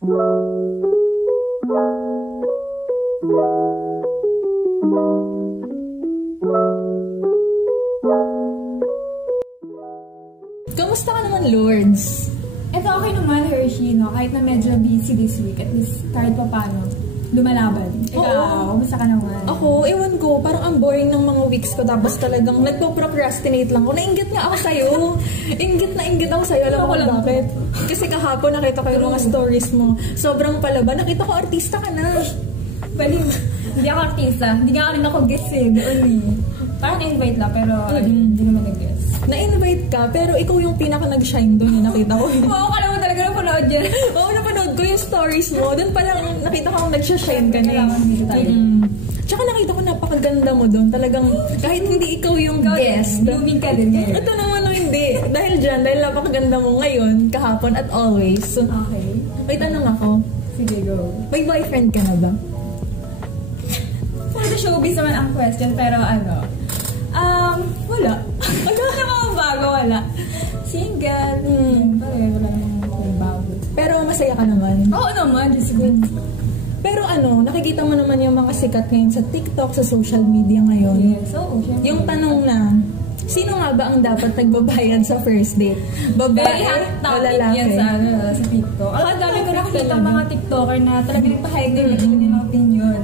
Kamusta ka naman, Lourdes? Ito okay naman, Hershey, no? Kahit na medyo busy this week, at least kahit pa paano, lumalaban. Ikaw, kamusta ka naman? Ako, ewan ko, parang ang boring ng mga weeks ko, tapos talagang nagpo-procrastinate lang ko. Nainggit nga ako sa'yo. Inggit ako sa'yo. Alam mo bakit? Kasi kahapon nakita ko yung mga stories mo. Sobrang palaba. Nakita ko artista ka na. Baliw. Hindi ako artista. Hindi nga rin ako guest eh. Parang na-invite lang, pero hindi naman nag-guess. Na-invite ka, pero ikaw yung pinaka-nag-shine doon yung nakita ko. Oo, kala mo talaga napanood yan. Oo, napanood ko yung stories mo. Doon palang nakita ko nag-shine ka na. Tsaka nakita ko napakaganda mo doon. Talagang kahit hindi ikaw yung guest. Blooming ka din ngayon. Ito naman o hindi. Dahil dyan, dahil napakaganda mo ngayon, kahapon at always. Okay. May tanong ako. Sige, go. May boyfriend ka na ba? For the showbiz naman ang question, pero wala. Wala namang bago, wala. Single. Wala namang bago. Pero masaya ka naman? Oo naman, just good. Pero nakikita mo naman yung mga sikat ngayon sa TikTok, sa social media ngayon. Yes, oo. Yung tanong na, sino nga ba ang dapat nagbabayad sa first date? Babae o lalaki? Yan sa TikTok. Ang dami ko nakikita mga TikToker na talagang pahayag na yung mga opinion.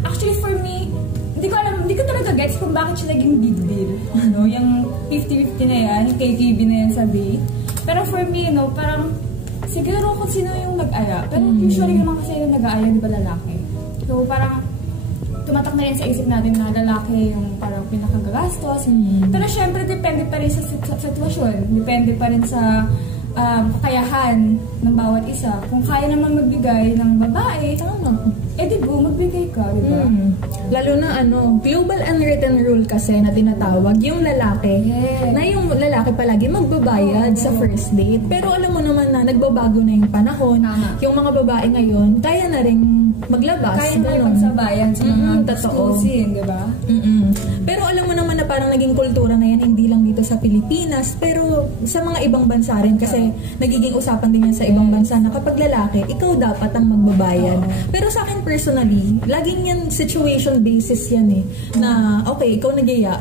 Actually, for me, hindi ko talaga gets kung bakit siya naging big deal. Yung 50-50 na yan, yung KKB na yan sa date. Pero for me, parang, siguro kung sino yung nag-aya. Pero usually naman kasi yung nag-aaya, di ba lalaki? So parang, tumatak na rin sa isip natin na lalaki yung parang pinakagagastos. Pero syempre, depende pa rin sa sitwasyon. Depende pa rin sa kakayahan ng bawat isa. Kung kaya naman magbigay ng babae, di ba, magbigay ka, di ba? Lalo na global unwritten rule kasi na tinatawag, yung lalaki, na yung lalaki palagi magbabayad sa first date. Pero alam mo naman na nagbabago na yung panahon. Yung mga babae ngayon, kaya na rin maglabas. Kaya na rin pagsabayan sa mga exclusive, di ba? Pero alam mo naman na parang naging kultura na yan, hindi lang dito sa Pilipinas, pero sa mga ibang bansa rin kasi nagiging usapan din yan sa ibang bansa na kapag lalaki, ikaw dapat ang magbabayad. Pero sa akin personally, laging yan situation basis yan na okay, ikaw nagyaya,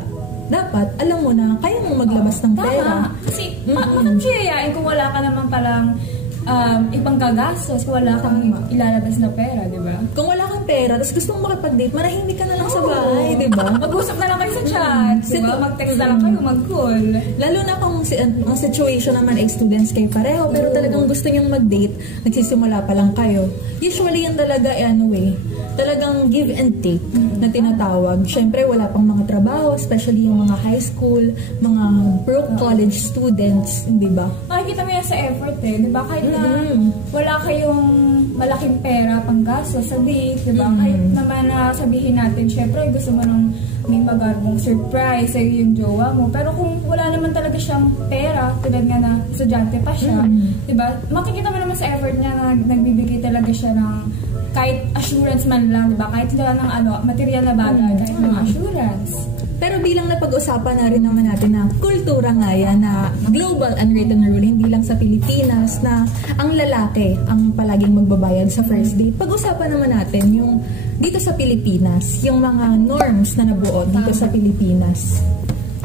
dapat alam mo na kaya mo maglabas ng pera. Kasi bakit siya yayain kung wala ka naman palang ibang gagastos, wala kang ilalabas na pera, di ba? Kung wala kang pera, tapos gusto mong makipag-date, marahimik ka na lang sa bahay, di ba? Mag-usap na lang kayo sa chat, di ba? Mag-text na lang kayo, mag-call. Lalo na kung ang situation naman ay students kayo pareho, pero talagang gusto niyong mag-date, nagsisimula pa lang kayo. Usually yan talaga, talagang give and take na tinatawag. Siyempre, wala pang mga trabaho, especially yung mga high school, mga broke college students, di ba? Makikita mo yan sa effort di ba? Kahit na wala kayong malaking pera pang gasto sa date, di ba? Kahit naman na sabihin natin, siyempre gusto mo nang may magarbong surprise sa yung jowa mo. Pero kung wala naman talaga siyang pera, tulad nga na estudyante pa siya, di ba? Makikita mo naman sa effort niya na nagbibigay talaga siya ng kahit assurance man lang, diba? Kahit sila ng material na bagay, kahit ng assurance. Pero bilang napag-usapan na rin naman natin na kultura nga yan, na global unwritten rule, hindi lang sa Pilipinas, na ang lalaki ang palaging magbabayad sa first date. Pag-usapan naman natin yung dito sa Pilipinas, yung mga norms na nabuo dito sa Pilipinas.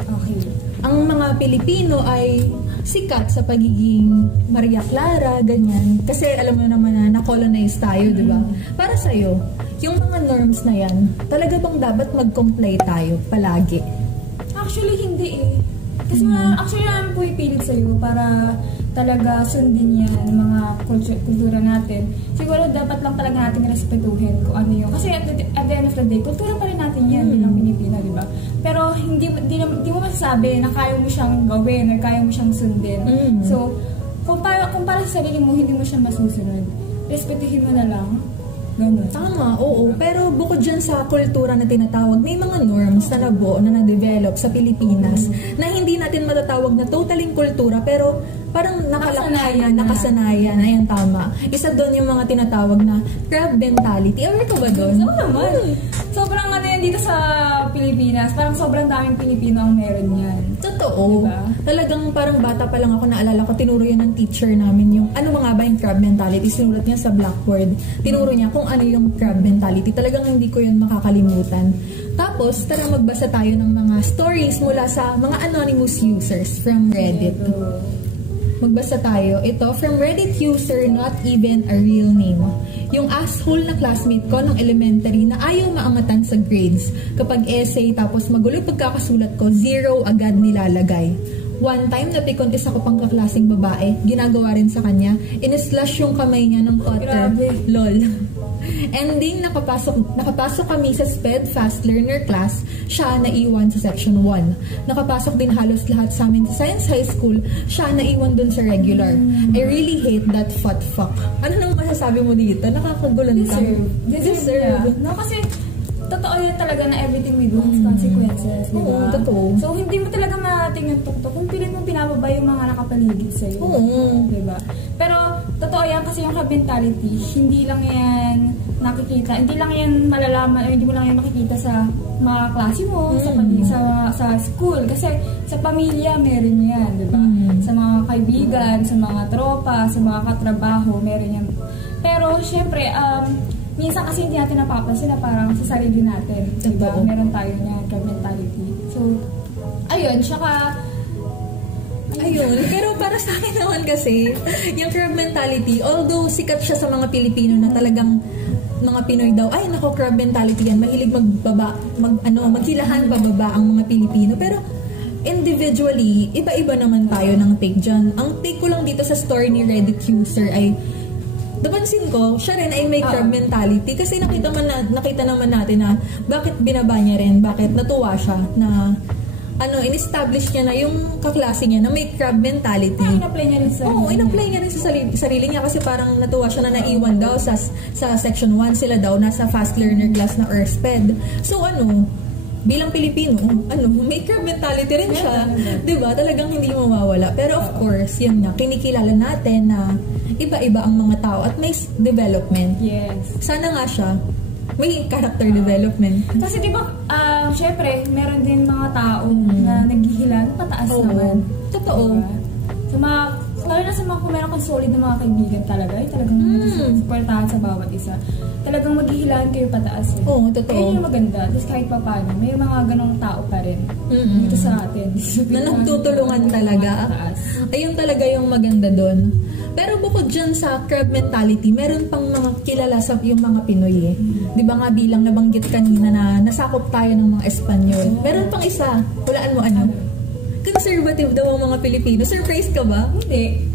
Okay. Ang mga Pilipino ay sikat sa pagiging Maria Clara, ganyan. Kasi alam mo naman na na-colonize tayo, di ba? Para sa'yo, yung mga norms na yan, talaga bang dapat mag-comply tayo palagi? Actually, hindi Kasi actually namin po ipilit sa'yo para talaga sundin yan ng mga kultura natin. Siguro dapat lang talaga natin respetuhin kung ano yun. Kasi at the end of the day, kultura pa rin natin yan bilang Pilipino, di ba? Pero hindi mo masasabi na kaya mo siyang gawin or kaya mo siyang sundin. So, kung para sa sarili mo, hindi mo siya masusunod. Respetuhin mo na lang. Ganun. Tama, oo. Pero bukod dyan sa kultura na tinatawag, may mga norms na nabuo, na na-develop sa Pilipinas na hindi natin matatawag na totaling kultura, pero parang nakasanayan. Ayan, tama. Isa doon yung mga tinatawag na crab mentality. Aware ka ba doon? Oo naman. Sobrang ano yan dito sa Pilipinas. Parang sobrang daming Pilipino ang meron yan. Totoo. Diba? Talagang parang bata pa lang ako, naalala ko, tinuro yan ng teacher namin yung ano mga ba yung crab mentality. Sinulat niya sa blackboard. Tinuro niya kung ano yung crab mentality. Talagang hindi ko yun makakalimutan. Tapos, tara magbasa tayo ng mga stories mula sa mga anonymous users from Reddit. Magbasa tayo. Ito, from Reddit user, not even a real name. Yung asshole na classmate ko ng elementary na ayaw maangatan sa grades. Kapag essay tapos magulo pagkakasulat ko, 0 agad nilalagay. One time, napikontis ako pang kaklaseng babae. Ginagawa rin sa kanya. In-slash yung kamay niya ng cutter. Lol. Ending, nakapasok kami sa SPED Fast Learner class, siya naiwan sa section 1. Nakapasok din halos lahat sa amin sa Science High School, siya naiwan dun sa regular. I really hate that fat fuck. Ano nang masasabi mo dito? Nakakagulan ka. Deserve. No, kasi totoo yan talaga na everything we do has consequences, di ba? Oo, totoo. So, hindi mo talaga marating yung tuktok kung pilit mo pinababa yung mga nakapaligid sa'yo. Oo. Di ba? Pero, totoo yan kasi yung mentality, hindi lang yan nakikita, hindi lang yan malalaman, o hindi mo lang yan makikita sa mga klase mo, sa school. Kasi sa pamilya, meron yan, di ba? Sa mga kaibigan, sa mga tropa, sa mga katrabaho, meron yan. Pero, syempre, minsan kasi hindi natin napapansin na parang sa sarili natin, diba? Meron tayo niya, crab mentality. So, ayun, pero para sa akin naman kasi, yung crab mentality, although sikat siya sa mga Pilipino na talagang mga Pinoy daw, ay nako, crab mentality yan, mahilig maghilahan pababa ang mga Pilipino. Pero, individually, iba-iba naman tayo ng take dyan. Ang take ko lang dito sa story ni Reddit user ay, napansin ko, siya rin ay may crab mentality kasi nakita naman natin na bakit binaba niya rin, bakit natuwa siya na in-establish niya na yung kaklase niya na may crab mentality. In-apply niya rin sa sarili. Oo, in-apply niya rin sa sarili niya kasi parang natuwa siya na naiwan daw sa section 1 sila daw, nasa fast learner class na ERSPED. So bilang Pilipino, may crab mentality rin siya. Diba? Talagang hindi mawawala. Pero of course, yun nga, kinikilala natin na iba-iba ang mga tao at may development. Yes. Sana nga siya, may character development. Kasi diba, syempre, meron din mga tao na naghihilan pataas naman. Totoo. Diba? Lalo na sa mga kung meron kang solid na mga kaibigan talaga, ay talagang supportahan sa bawat isa. Talagang maghihilaan kayo pataas. Oo, totoo. Kaya yung maganda. Tapos kahit pa paano, may mga ganong tao pa rin dito sa atin. Na nagtutulungan talaga. Ayun talaga yung maganda doon. Pero bukod dyan sa crab mentality, meron pang mga kilala sa yung mga Pinoy eh. Di ba nga bilang nabanggit kanina na nasakop tayo ng mga Espanyol. Meron pang isa. Hulaan mo ano? Conservative daw ang mga Pilipino. Surprise ka ba? Hindi.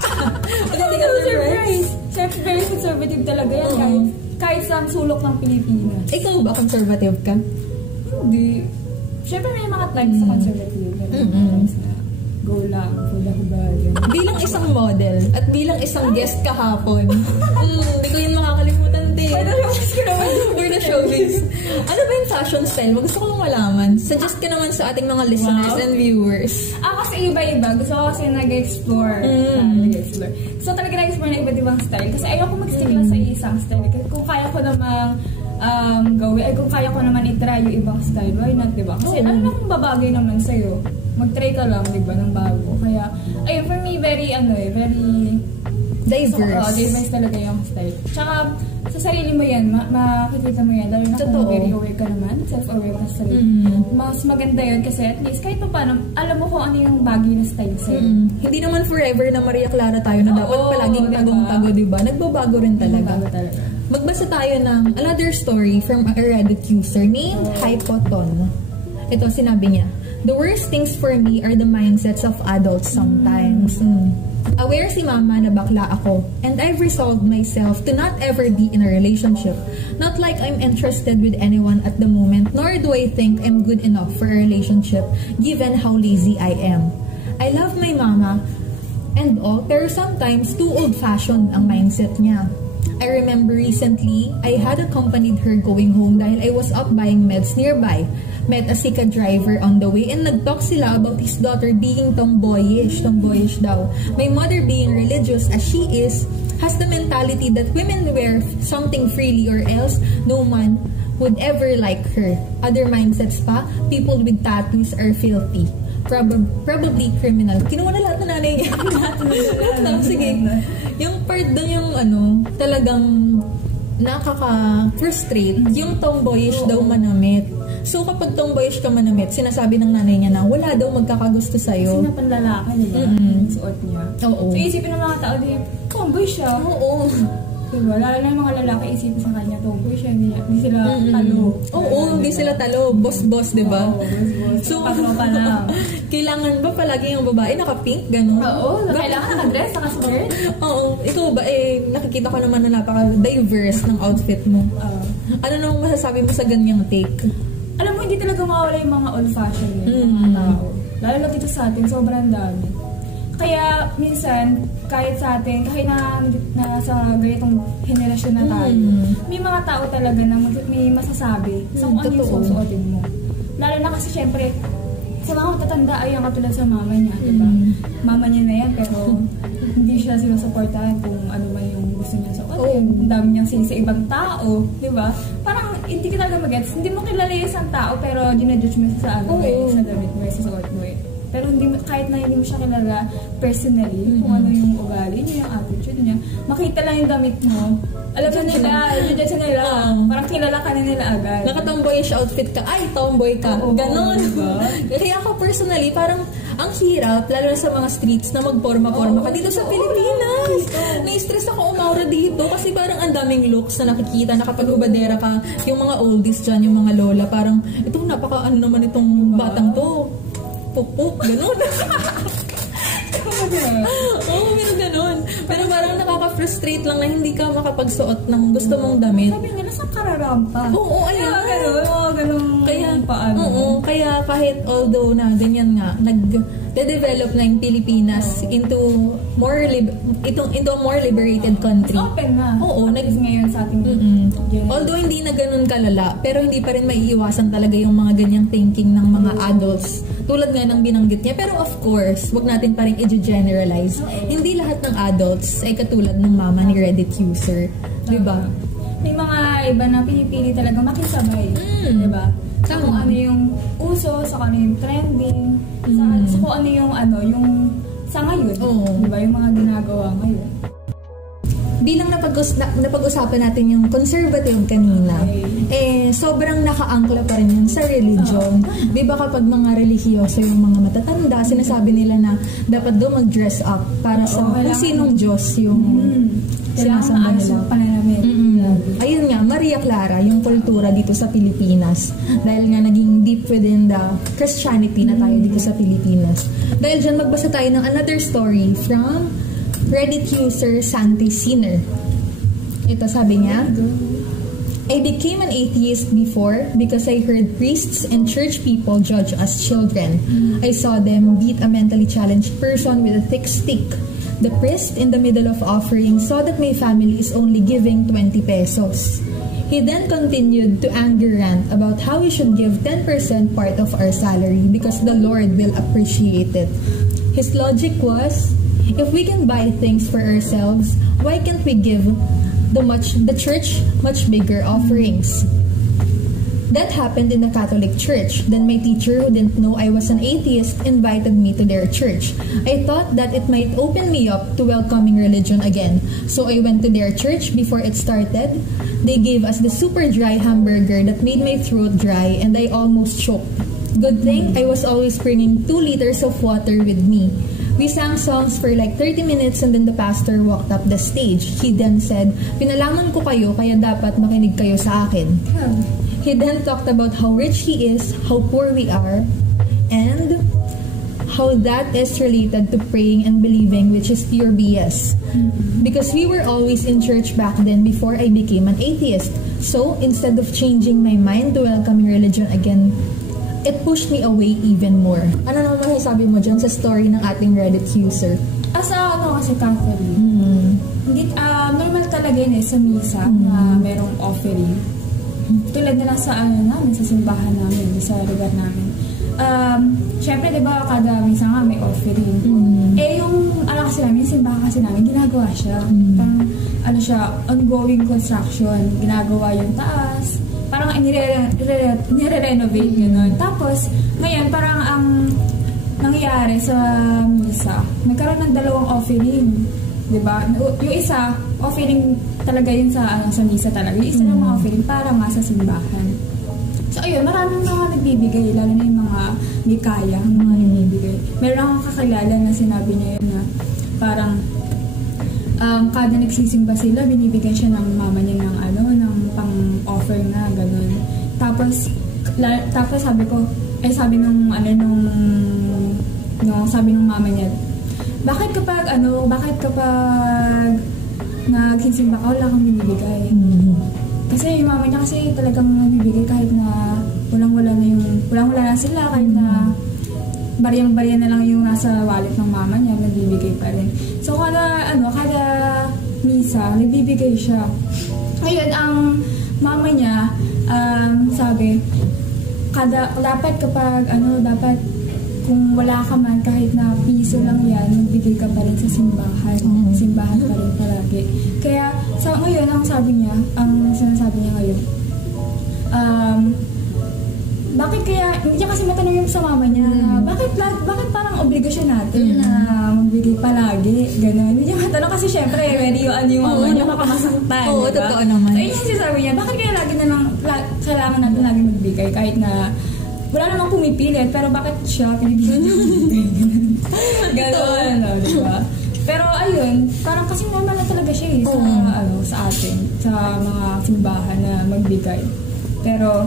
Hindi ka surprise. Siyempre, very conservative talaga yan. Kahit sa sulok ng Pilipinas. Ikaw ba conservative ka? Hindi. Siyempre, may mga times sa conservative. May mga times na go lang, hula-hubad. Bilang isang model at bilang isang guest kahapon, hindi ko yun makakalimutan din. For the showbiz. Ano ba yung fashion style mo? Gusto ko lang malaman. Suggest ka naman sa ating mga listeners and viewers. Kasi iba-iba. Gusto ko kasi nag-explore. So talaga nag-explore na iba't ibang style. Kasi ayoko mag-stick lang sa isang style. Kasi kung kaya ko namang gawin, ay kung kaya ko naman i-try yung ibang style, why not, diba? Kasi ano na kung babagay naman sa'yo? Mag-try ka lang, diba, ng bago. Kaya, ayun, for me, very diverse. Diverse talaga yung style. Tsaka, sa sarili mo yan, makikita mo yan. Lalo na kung very aware ka naman, self-aware ka sa sarili. Mas maganda yun kasi at least, kahit pa paano, alam mo kung ano yung bagay na style sa'yo. Hindi naman forever na Maria Clara tayo na dapat palaging tagong-tago, diba? Nagbabago rin talaga. Magbasa tayo ng another story from a Reddit user named Hypoton. Ito, sinabi niya, "The worst things for me are the mindsets of adults sometimes." Aware si mama na bakla ako, and I've resolved myself to not ever be in a relationship. Not like I'm interested with anyone at the moment, nor do I think I'm good enough for a relationship given how lazy I am. I love my mama and all, pero sometimes too old-fashioned ang mindset niya. I remember recently, I had accompanied her going home dahil I was up buying meds nearby. Met a Sika driver on the way and nag-talk sila about his daughter being tomboyish daw. My mother being religious as she is, has the mentality that women wear something freely or else no man would ever like her. Other mindsets pa, people with tattoos are filthy. Probably criminal. Kinuha na lahat na nanay niya. Sige. Yung part doon yung talagang nakaka-frustrate. Yung tomboyish daw manamit. So kapag tomboyish ka manamit, sinasabi ng nanay niya na wala daw magkakagusto sa'yo. Kasi na panlalaki, diba? Suot niya. Oo. So isipin ng mga tao, tomboy siya. Oo. Diba? Lalo na yung mga lalaki isipin sa kanya, tomboy siya. Hindi sila talo. Oo, hindi sila talo. Boss-boss, diba? Oo, boss-boss. So, pa lang. Kailangan ba palagi yung babae naka-pink, gano'n? Oo, kailangan naka-dress, naka-skirt. Oo, ikaw ba, nakikita ko naman na napaka-diverse ng outfit mo. Ano nang masasabi mo sa ganyang take? Alam mo, hindi talaga mawala yung mga old-fashioned mga tao. Lalo na dito sa atin, sobrang dami. Kaya minsan, kahit sa atin, kahit na sa ganitong henerasyon na tayo, may mga tao talaga na may masasabi sa kung ano yung susuotin mo. Lalo na kasi syempre, sa mga matatanda ay ang katulad sa mama niya, diba? Mama niya na yan, pero hindi siya sinusuportahan kung ano man yung gusto niya suotin. Ang dami niyang sin sa ibang tao, diba? Parang hindi ka talaga mag-gets. Hindi mo kilala yung isang tao, pero dinajudge mo sa sa damit mo, sa suot mo. Pero kahit na hindi mo siya kilala personally, kung ano yung ugali niya, yung attitude niya, makita lang yung damit mo. Alam na nila, i-judge nila. Parang kilala ka na nila agad. Naka-tomboyish outfit ka, ay, tomboy ka. Ganon. Diba? Kaya ako personally, parang ang hirap, lalo na sa mga streets, na magporma-porma ka dito sa Pilipinas. Na-stress ako umaura dito kasi parang ang daming looks na nakikita na kapag ubadera ka, yung mga oldies dyan, yung mga lola, parang, itong napaka-ano naman itong batang to. Pupuk, gano'n. Oo, meron gano'n. Pero parang nakaka-frustrate lang na hindi ka makapagsuot ng gusto mong damit. Sabi nga, nasa kararampa. Oo, ayun. Gano'n. Kaya, paano. Kaya kahit although na ganyan nga, nag-develop na yung Pilipinas into a more liberated country. Mas open na. Oo. Ngayon sa ating although hindi na ganun kalala, pero hindi pa rin maiiwasan talaga yung mga ganyang thinking ng mga adults. Tulad nga ng binanggit niya. Pero of course, wag natin pa rin i-generalize. Hindi lahat ng adults ay katulad ng mama ni Reddit user. Diba? May mga iba na pinipili talaga makisabay. Diba? Sa kung ano yung uso, sa kung ano yung trending, sa kung ano yung sa ngayon. Diba? Yung mga ginagawa ngayon. Bilang napag-usapan natin yung conservative kanina, sobrang nakaangkla pa rin yun sa religion. Di ba kapag mga religyoso yung mga matatanda, sinasabi nila na dapat daw mag-dress up para sa kung sinong Diyos yung sinasamba nila. Ayun nga, Maria Clara, yung kultura dito sa Pilipinas. Dahil nga naging deep within the Christianity na tayo dito sa Pilipinas. Dahil dyan, magbasa tayo ng another story from Reddit user Santi Sinner. Ito sabi niya, I became an atheist before because I heard priests and church people judge us children. I saw them beat a mentally challenged person with a thick stick. The priest in the middle of offering saw that my family is only giving 20 pesos. He then continued to anger rant about how we should give 10% part of our salary because the Lord will appreciate it. His logic was, if we can buy things for ourselves, why can't we give the church much bigger offerings? That happened in the Catholic Church. Then my teacher, who didn't know I was an atheist, invited me to their church. I thought that it might open me up to welcoming religion again. So I went to their church before it started. They gave us the super dry hamburger that made my throat dry and I almost choked. Good thing I was always bringing 2 liters of water with me. We sang songs for like 30 minutes and then the pastor walked up the stage. He then said, pinalaman ko kayo kaya dapat makinig kayo sa akin. He then talked about how rich he is, how poor we are, and how that is related to praying and believing, which is pure BS. Because we were always in church back then before I became an atheist. So, instead of changing my mind to welcoming religion again, it pushed me away even more. Ano naman masasabi mo dyan sa story ng ating Reddit user? Kasi Catholic, hindi, normal talaga talaga yun sa misa na merong offering. Tulad na lang sa namin, sa simbahan namin, sa lugar namin. Siyempre, di ba, kada misa nga may offering. Yung kasi namin, simbahan kasi namin, ginagawa siya. Parang, siya, ongoing construction. Ginagawa yung taas. Parang nire-renovate gano'n. Tapos, ngayon, parang ang nangyayari sa misa, nagkaroon ng 2 offering. Diba? Yung isa, offering talaga yun sa misa talaga. Yung isa ng mga offering para nga sa simbahan. So, ayun, maraming mga nagbibigay, lalo na yung mga may kaya, mga nagbibigay. Meron akong kakilala na sinabi niya yun na parang kada nagsisimba sila, binibigyan siya ng mama niya ng pang-offer na, gano'n. Tapos sabi ko, sabi nung mama niya, bakit kapag nagsisimba ka, wala kang binibigay? Kasi yung mama niya kasi talagang nagbibigay kahit na walang-wala na sila, kahit na bariyang-bariya na lang yung nasa wallet ng mama niya, nagbibigay pa rin. So kada misa, nagbibigay siya. Ngayon, ang mama niya, sabi, dapat kung wala ka man, kahit na piso lang yan, magbigay ka pa rin sa simbahan. Simbahan pa rin palagi. Kaya, ngayon, ang sinasabi niya ngayon, bakit kaya, hindi niya kasi matanong yung sa mama niya, bakit parang obligasyon natin na magbigay palagi, gano'n. Hindi niya matanong kasi syempre, ready yung mama niya, makamasaktan. Oo, totoo naman. So, yun yung sinasabi niya, bakit kaya kailangan natin lagi magbigay, kahit na wala namang pumipilit, pero bakit siya pinipilit niya magbigay? Gano'n, diba? Pero ayun, parang kasi normal na talaga siya sa atin, sa mga simbahan na magbigay. Pero,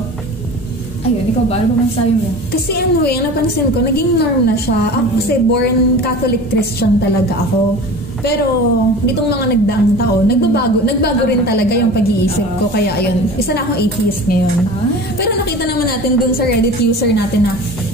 ayun, ikaw ba? Ano ba masasabi mo? Kasi napansin ko, naging norm na siya. Ako kasi born Catholic Christian talaga ako. Pero, itong mga nagdaang taon, nagbago rin talaga yung pag-iisip ko. Kaya ayun, isa na akong atheist ngayon. Pero nakita naman natin dun sa Reddit user natin na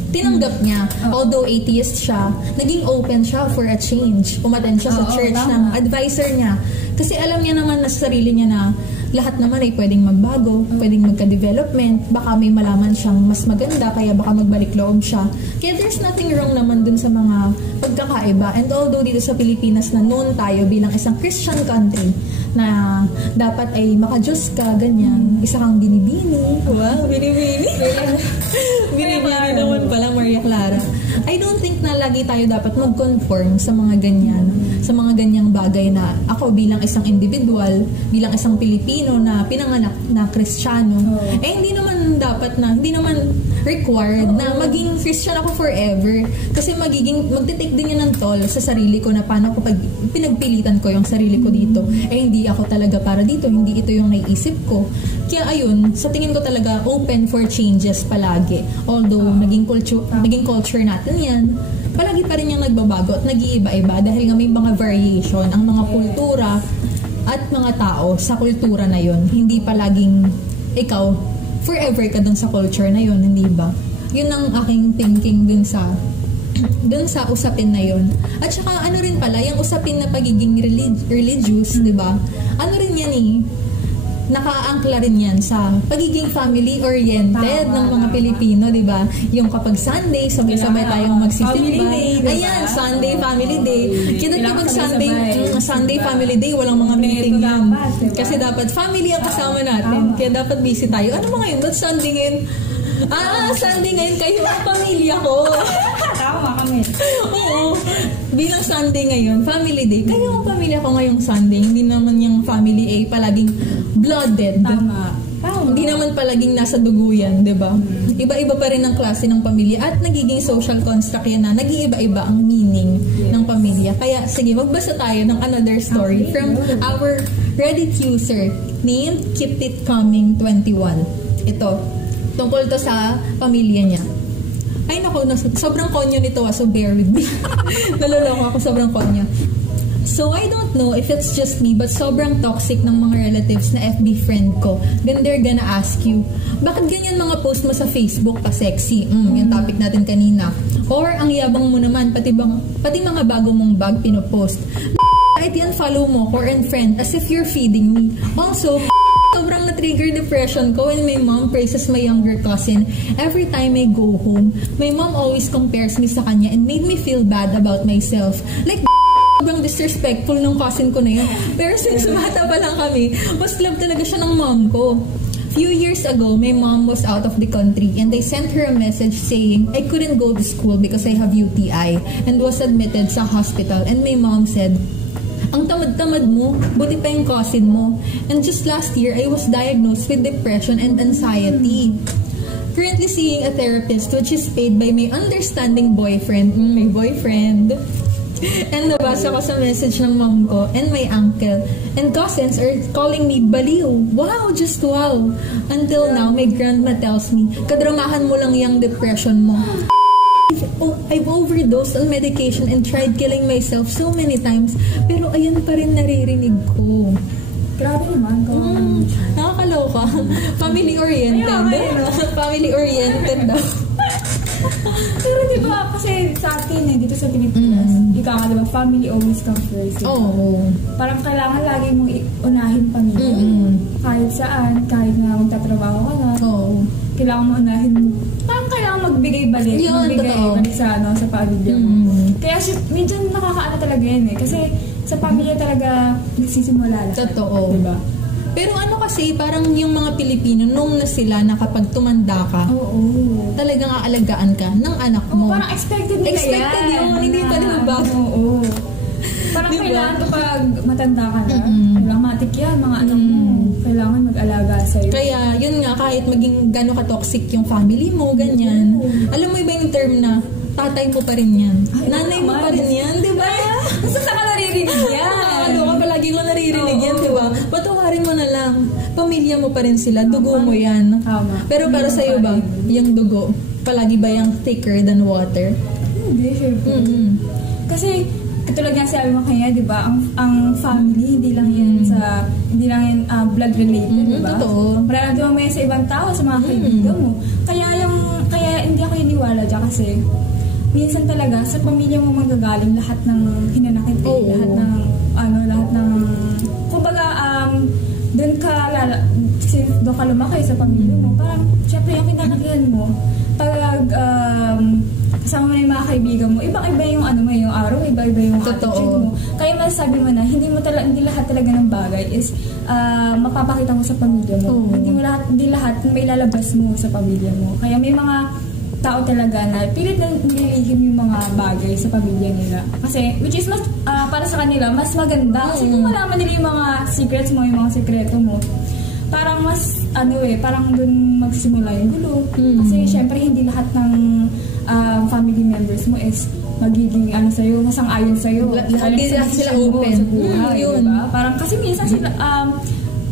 tinanggap niya, although atheist siya, naging open siya for a change. Umattend siya sa church ng advisor niya. Kasi alam niya naman na sa sarili niya na lahat naman ay pwedeng magbago, pwedeng magka-development, baka may malaman siyang mas maganda, kaya baka magbalik loob siya. Kaya there's nothing wrong naman dun sa mga pagkakaiba. And although dito sa Pilipinas na known tayo bilang isang Christian country, na dapat ay makajos ka, ganyan, isa kang binibini. Wow, binibini. Binibini naman pala, Maria Clara. I don't think na lagi tayo dapat mag-conform sa mga ganyan, sa mga ganyang bagay na ako bilang isang individual, bilang isang Pilipino na pinanganak na Kristiyano, hindi naman required na maging Christian ako forever. Kasi magtitake din yan ng toll sa sarili ko na paano ko pinagpilitan ko yung sarili ko dito. Hindi ako talaga para dito, hindi ito yung naiisip ko. Kaya ayun, sa tingin ko talaga open for changes palagi. Although naging culture natin yan, palagi pa rin yung nagbabago at nag-iiba-iba dahil nga may mga variation ang mga kultura at mga tao sa kultura na yon. Hindi palaging ikaw forever ka dun sa culture na yon, hindi ba? Yun ang aking thinking dun sa usapin na yon. At saka ano rin pala, yung usapin na pagiging religious, di ba? Ano rin yan nakaangkla rin yan sa pagiging family-oriented ng mga Pilipino, di ba? Yung kapag Sunday, sabay-sabay tayong magsisimba. Ayan, Sunday Family Day. Kaya kapag Sunday Family Day, walang mga meeting yan. Kasi dapat family ang kasama natin. Kaya dapat busy tayo. Ano mga yun? That's Sunday ngayon. Sunday ngayon kayo ang pamilya ko. Tama kami. Oo. Bilang Sunday ngayon, Family Day. Kayo ang pamilya ko ngayong Sunday. Hindi naman yung family palaging blooded. Tama. Hindi naman palaging nasa dugo yan, di ba? Iba-iba pa rin ang klase ng pamilya at nagiging social construct yan na nag-iiba-iba ang meaning ng pamilya. Kaya, sige, magbasa tayo ng another story from our Reddit user named Keep It Coming 21. Ito, tungkol to sa pamilya niya. Ay naku, sobrang konyo nito so bear with me. Naloloko ako, sobrang konyo. So, I don't know if it's just me, but sobrang toxic ng mga relatives na FB friend ko. Then they're gonna ask you, bakit ganyan mga post mo sa Facebook pa sexy? Yung topic natin kanina. Or, ang yabang mo naman, pati mga bago mong bag pinopost. kahit yan follow mo ko and friend as if you're feeding me. Also, sobrang na-trigger depression ko when my mom praises my younger cousin every time I go home. My mom always compares me sa kanya and made me feel bad about myself. Like, sobrang disrespectful ng cousin ko na yun. Pero since bata pa lang kami, mas love talaga siya ng mom ko. Few years ago, my mom was out of the country and I sent her a message saying I couldn't go to school because I have UTI and was admitted sa hospital. And my mom said, ang tamad-tamad mo, buti pa yung cousin mo. And just last year, I was diagnosed with depression and anxiety. Currently seeing a therapist which is paid by my understanding boyfriend. My boyfriend. And nabasa ko sa message ng mom ko and my uncle. And cousins are calling me baliw. Wow, just wow. Until now, my grandma tells me, kadramahan mo lang yung depression mo. Oh, I've overdosed on medication and tried killing myself so many times. Pero ayan pa rin naririnig ko. Grabe naman. Nakakaloka. Family-oriented. Family-oriented daw. Pero diba, kasi sa atin dito sa Pilipinas, ikaw nga diba, family always comes first. Oo. Oh. Parang kailangan lagi mong unahin pamilya. Kahit saan, kahit na magtatrabaho ka na. Oo. Kailangan mo unahin, parang kailangan magbigay balik. Magbigay balik sa pamilya mo. Kaya minsan nakakaano talaga yan kasi sa pamilya talaga nagsisimula lahat. Totoo. Diba? Pero ano kasi, parang yung mga Pilipino, nung na sila na kapag tumanda ka, talagang aalagaan ka ng anak mo. Parang expected nila expected yun. Hindi pa din magbago. Oo. Parang diba? Kailangan kapag matanda ka na, dramatic yan, mga anak mo. Kailangan mag-alaga sa'yo. Kaya, yun nga, kahit maging gano'n ka-toxic yung family mo, ganyan. Alam mo iba yung term na, tatay mo pa rin yan. Nanay mo pa rin yan, di ba? Gusto sa ka naririnig yan. Palagi ko naririnig yan, di ba? Patawarin mo na lang. Pamilya mo pa rin sila. Dugo mo yan. Pero para sa'yo ba, yung dugo, palagi ba yung thicker than water? Hindi, syempre. Kasi, katulad nga sabi mo kanya, di ba? Ang family, hindi lang yan blood related, di ba? Totoo. Mararamdaman mo yan sa ibang tao, sa mga kaibigan mo. Kaya hindi ako iniwala dyan kasi minsan talaga sa pamilya mo manggagaling lahat ng hinanakit lahat ng kumbaga doon ka lumaki sa pamilya mo, parang syempre yung kinakakihan mo pag kasama mo na yung mga kaibigan mo, ibang-iba yung yung araw, iba-iba yung attitude mo. Kaya masasabi mo na hindi lahat talaga ng bagay is mapapakita mo sa pamilya mo. Hindi lahat may lalabas mo sa pamilya mo. Kaya may mga tao talaga na pilit na nililihim yung mga bagay sa pamilya nila. Kasi, which is mas, para sa kanila, mas maganda. Kasi kung malaman nila yung mga secrets mo, yung mga sekreto mo, parang mas, parang dun magsimula yung gulo. Kasi, syempre, hindi lahat ng family members mo is magiging sa'yo, masang-ayon sa'yo. Hindi lahat sila open. Sa buhay, diba? Parang, kasi minsan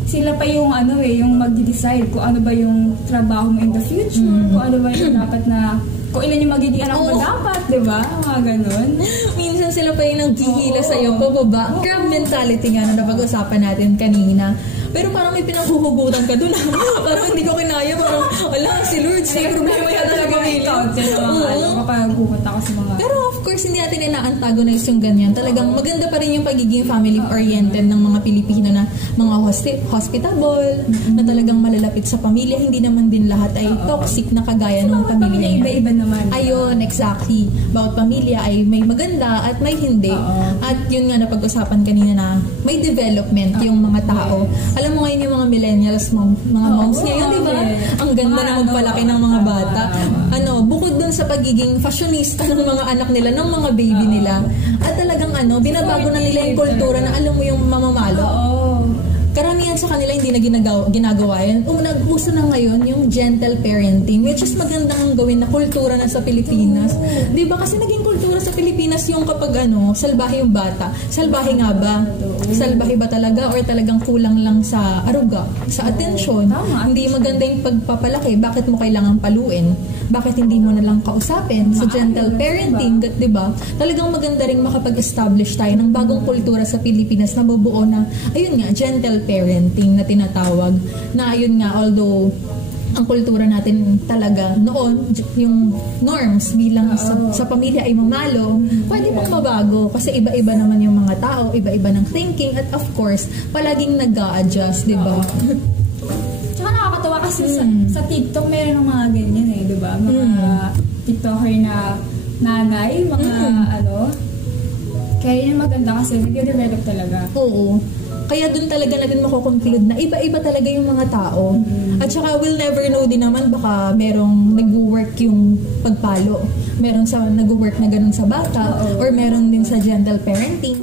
sila pa yung yung magde-decide kung ano ba yung trabaho mo in the future, kung ano ba yung dapat na, kung ilan yung magiging anak mo dapat, di ba? Mga ganun. Minsan sila pa yung naghihila sa'yo, pababa. Grab mentality nga na napag-usapan natin kanina. Pero parang may pinanghuhugutan ka doon. Parang hindi ko kinaya. Parang, si Lord, may problema yan talaga pamilya. Kapag pupunta ako sa mga... Pero of course, hindi natin ina-antagonize yung ganyan. Talagang maganda pa rin yung pagiging family-oriented ng mga Pilipino na mga hospitable, na talagang malalapit sa pamilya. Hindi naman din lahat ay toxic na kagaya ng pamilya. Iba-iba naman. Ayun, exactly. Bawat pamilya ay may maganda at may hindi. At yun nga napag-usapan kanina na may development yung mga tao. Alam mo ngayon yung mga millennials, mga moms ngayon, di ba? Ang ganda na magpalaki ng mga bata. Bukod dun sa pagiging fashionista ng mga anak nila, ng mga baby nila, at talagang binabago na nila yung kultura na alam mo yung mamamalo. Karamihan sa kanila hindi na ginagawa yan. Nag-uso na ngayon yung gentle parenting, which is magandang gawin na kultura na sa Pilipinas. Di ba? Kasi naging kultura sa Pilipinas yung kapag salbahe yung bata. Salbahe nga ba? Salbahe ba talaga? Or talagang kulang lang sa aruga, sa atensyon? Hindi maganda yung pagpapalaki. Bakit mo kailangan paluin? Bakit hindi mo na lang kausapin? Sa gentle parenting, di ba? Talagang maganda rin makapag-establish tayo ng bagong kultura sa Pilipinas na bubuo na, ayun nga, gentle parenting na tinatawag. Na ayun nga, although ang kultura natin talaga noon, yung norms bilang sa pamilya ay mamalo, pwede pang mabago kasi iba-iba naman yung mga tao, iba-iba ng thinking, at of course, palaging nag-a-adjust, di ba? Tsaka nakakatawa kasi sa TikTok meron ng mga ganyan eh, di ba? Mga TikToker na nanay, mga kaya yun maganda kasi nag-develop talaga. Oo. Kaya dun talaga natin makukonclude na iba-iba talaga yung mga tao. At saka we'll never know din naman, baka merong nag-work yung pagpalo. Meron sa nag-work na ganun sa bata, or meron din sa gentle parenting.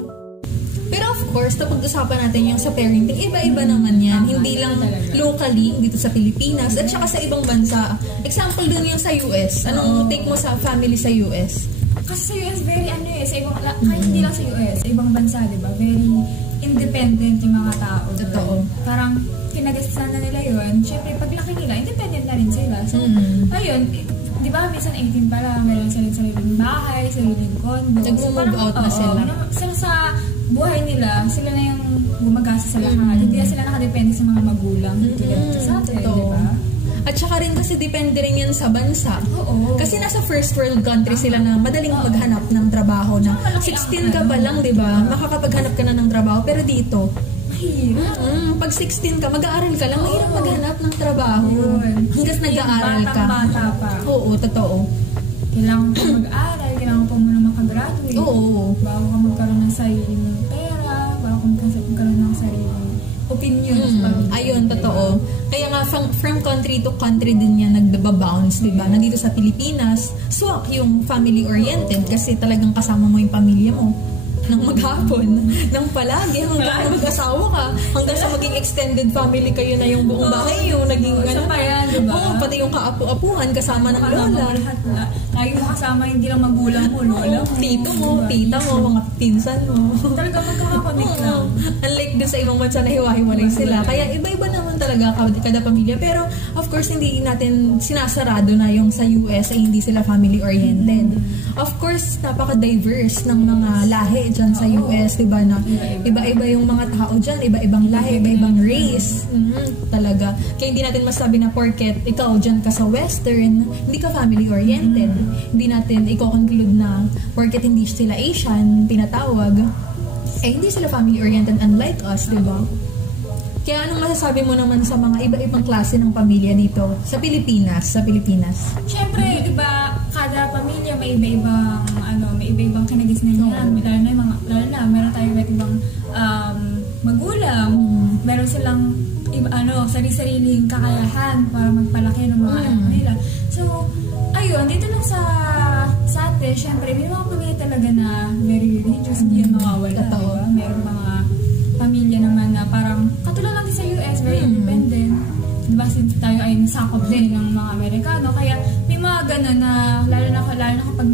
Pero of course, napag-usapan natin yung sa parenting, iba-iba naman yan. Hindi lang locally dito sa Pilipinas at saka sa ibang bansa. Example dun yung sa US. Anong take mo sa family sa US? Kasi sa US, very sa ibang, kahit hindi lang sa US, sa ibang bansa, di ba? Very independent yung mga tao. Totoo. Parang kinagastasan na nila yun. Siyempre, paglaki nila, independent na rin sila. So, ayun, di ba, minsan 18 pa lang, meron sariling bahay, sariling condo. Nag-move out na sila. Sila sa buhay nila, sila na yung gumagasa sa lahat. Hindi na sila nakadepende sa mga magulang. Sa atin, di ba? At saka rin kasi depende rin yan sa bansa. Oo. Kasi nasa first world country sila na madaling maghanap ng trabaho na 16 ka pa lang, di ba? Makakapaghanap ka na ng trabaho. Pero dito, mahirap. Pag 16 ka, mag-aaral ka lang, mahirap maghanap ng trabaho. Hanggat nag-aaral ka. Bata pa. Oo, totoo. Kailangan pa mag-aaral, kailangan pa muna makagraduate. Oo. Bago ka magkaroon ng sariling pera, bago ka magkaroon ng sariling opinion. Ayun, totoo. Kaya nga, from country to country din yan nagbabounce, diba? Nandito sa Pilipinas, swak yung family-oriented kasi talagang kasama mo yung pamilya mo nang maghapon, nang palagi, hanggang mag-asawa ka, hanggang sa maging extended family kayo na yung buong bahay, yung naging pa yan, diba? Oo, pati yung kaapu-apuhan, kasama ng lola. Lagi mo kasama, hindi lang magulang mo, lola mo. Tito mo, tita mo, mga pinsan mo. Talaga magkakakonect lang. Unlike dun sa ibang bansa na hiwa-hiwalay sila. Kaya iba-iba naman talaga kada pamilya. Pero, of course, hindi natin sinasarado na yung sa US ay hindi sila family-oriented. Of course, napaka-diverse ng mga lahi dyan sa US, diba, na iba-iba yung mga tao dyan, iba-ibang lahi, iba-ibang race. Talaga. Kaya hindi natin masabi na porket ikaw dyan ka sa Western, hindi ka family-oriented. Hindi natin i-conclude na porket hindi sila Asian, tinatawag, hindi sila family-oriented unlike us, diba? Kaya anong masasabi mo naman sa mga iba-ibang klase ng pamilya dito sa Pilipinas? Siyempre, diba, kada pamilya may iba-ibang kinagisnan yan. Lalo na, meron tayong iba't ibang magulang. Meron silang sarili-sariling kakayahan para magpalaki ng mga anak nila. So, ayun, dito lang sa atin, siyempre, may mga pamilya talaga na very religious, hindi yan mawawala. Diba? Meron mga pamilya naman na parang, katulad lang din sa US, very independent. Diba, since tayo ay nasakop din ng mga Amerikano, kaya may mga gano'n na, lalo na kapag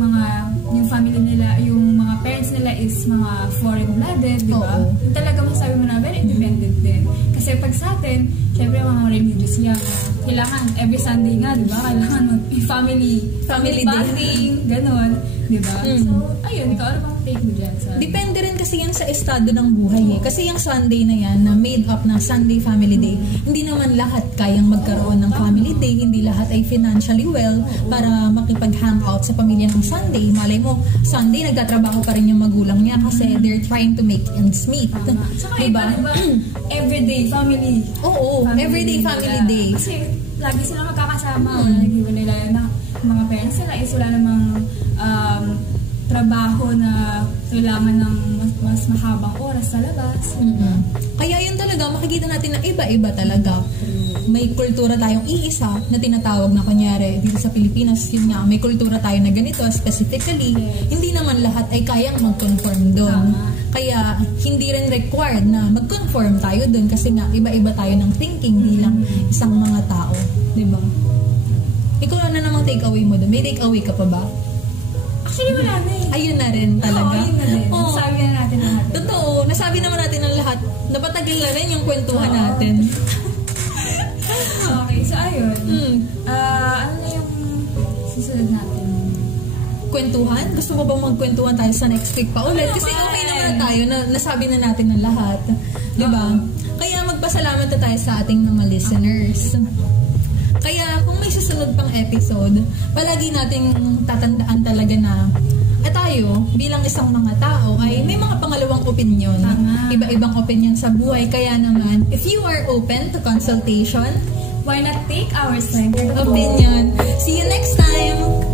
yung family nila, yung mga parents nila is mga foreign blooded, diba? Yung talaga masabi mo na very independent din. Kasi pag sa atin, syempre mga religious yan. Kailangan, every Sunday nga, diba? Kailangan family bonding, gano'n. Diba? So, ayun, ikaw ano bang take mo dyan? Depende rin kasi yan sa estado ng buhay eh. Kasi yung Sunday na yan, na made up na Sunday Family Day, hindi naman lahat kayang magkaroon ng family day, hindi lahat ay financially well para makipag-hangout sa pamilya ng Sunday. Malay mo, Sunday nagtatrabaho pa rin yung magulang niya kasi they're trying to make ends meet. Saka diba? Everyday family. Oo, everyday family day. Kasi lagi sila magkakasama. Nag-iwan nila na mga parents nila is wala namang trabaho na kailangan ng mas mahabang oras sa labas. Kaya yun talaga, makikita natin na iba-iba talaga. May kultura tayong iisa na tinatawag na kunyari dito sa Pilipinas, yun nga, may kultura tayo na ganito specifically. Hindi naman lahat ay kayang mag-conform doon. Kaya hindi rin required na mag-conform tayo doon kasi nga iba-iba tayo ng thinking bilang isang mga tao. Diba? Ikaw na namang take away mo doon. May take away ka pa ba? Actually, wala na eh. Ayun na rin talaga. Oo, ayun na rin. Nasabi na natin lahat. Totoo. Nasabi naman natin ang lahat. Napatagil na rin yung kwentuhan natin. Okay, so ayun. Ano na yung susunod natin? Kwentuhan? Gusto mo bang magkwentuhan tayo sa next week pa ulit? Kasi okay naman tayo na nasabi na natin ang lahat. Diba? Kaya magpasalamat na tayo sa ating mga listeners. Kaya kung may susunod pang episode, palagi nating tatandaan talaga na tayo bilang isang mga tao ay may mga pangalawang opinion. Iba-ibang opinion sa buhay. Kaya naman, if you are open to consultation, why not take our side opinion? See you next time!